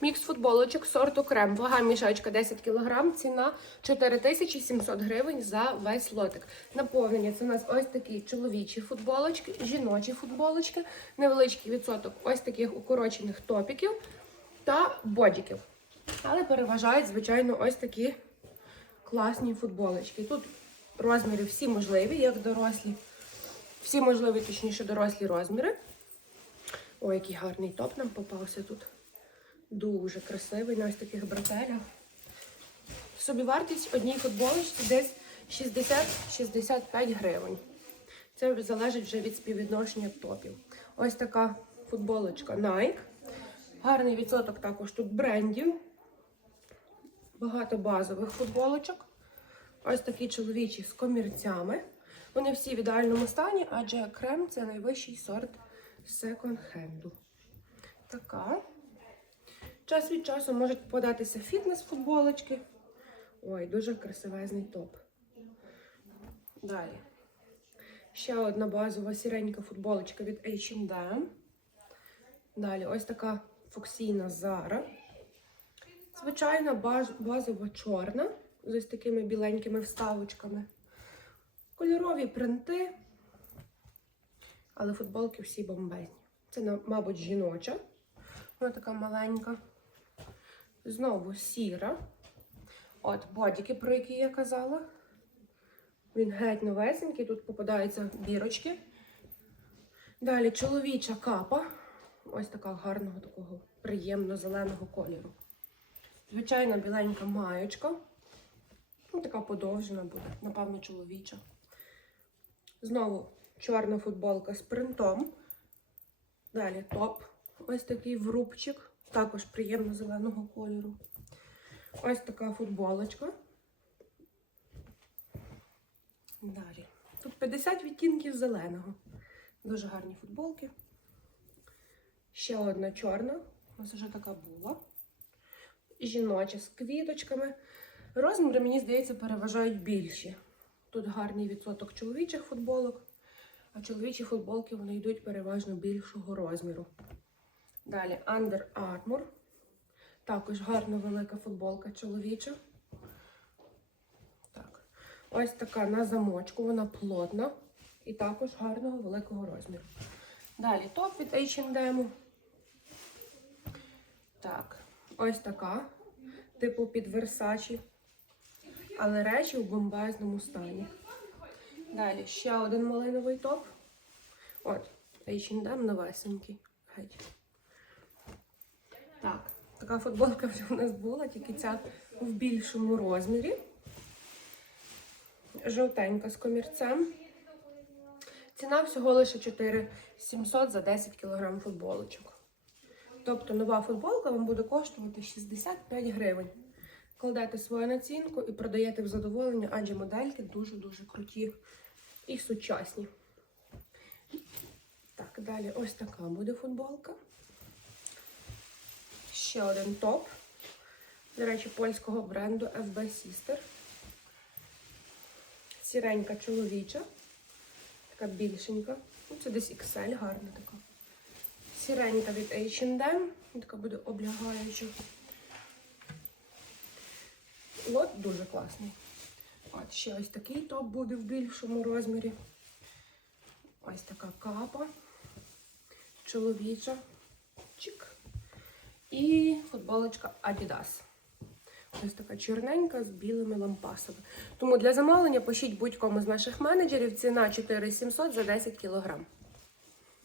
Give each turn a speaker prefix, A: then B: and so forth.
A: Мікс футболочок сорту крем. Вага мішечка 10 кг, ціна 4700 гривень за весь лотик. Наповнення це у нас ось такі чоловічі футболочки, жіночі футболочки, невеличкий відсоток ось таких укорочених топіків та бодіків. Але переважають, звичайно, ось такі класні футболочки. Тут розміри всі можливі, як дорослі. Всі можливі, точніше, дорослі розміри. Ой, який гарний топ нам попався тут. Дуже красивий на ось таких бретелях. Собівартість одній футболочці десь 60-65 гривень. Це залежить вже від співвідношення топів. Ось така футболочка Nike. Гарний відсоток також тут брендів. Багато базових футболочок. Ось такі чоловічі з комірцями. Вони всі в ідеальному стані, адже крем це найвищий сорт секонд-хенду. Така. Час від часу можуть попадатися фітнес-футболочки. Ой, дуже красивезний топ. Далі. Ще одна базова сіренька футболочка від H&M. Далі ось така фоксійна Zara. Звичайна баз- базова чорна з ось такими біленькими вставочками. Кольорові принти, але футболки всі бомбезні. Це, мабуть, жіноча. Вона така маленька. Знову сіра. От бодіки, про які я казала. Він геть новесенький, тут попадаються бірочки. Далі чоловіча капа. Ось така гарного, такого приємно зеленого кольору. Звичайна біленька маєчка. Ну, така подовжена буде, напевно, чоловіча. Знову чорна футболка з принтом. Далі топ. Ось такий врубчик. Також приємно зеленого кольору. Ось така футболочка. Далі. Тут 50 відтінків зеленого. Дуже гарні футболки. Ще одна чорна. Нас вже така була. Жіноча з квіточками. Розміри, мені здається, переважають більші. Тут гарний відсоток чоловічих футболок, а чоловічі футболки вони йдуть переважно більшого розміру. Далі Under Armour. Також гарна велика футболка чоловіча. Так. Ось така на замочку, вона плотна і також гарного великого розміру. Далі топ від H&M. Так, ось така, типу під Versace, але речі в бомбезному стані. Далі ще один малиновий топ. От, H&M новесенький. Геть. Так, така футболка вже у нас була, тільки ця в більшому розмірі. Жовтенька з комірцем. Ціна всього лише 4700 за 10 кг футболочок. Тобто нова футболка вам буде коштувати 65 гривень. Кладете свою націнку і продаєте в задоволення, адже модельки дуже-дуже круті і сучасні. Так, далі ось така буде футболка. Ще один топ. До речі, польського бренду FB Sister. Сіренька чоловіча. Така більшенька. Ну, це десь XL, гарна така. Сіренька від H&M. Така буде облягаюча. Лот дуже класний. От ще ось такий топ буде в більшому розмірі. Ось така капа. Чоловіча. І футболочка Adidas. Ось така чорненька з білими лампасами. Тому для замовлення пишіть будь-кому з наших менеджерів ціна 4700 за 10 кг.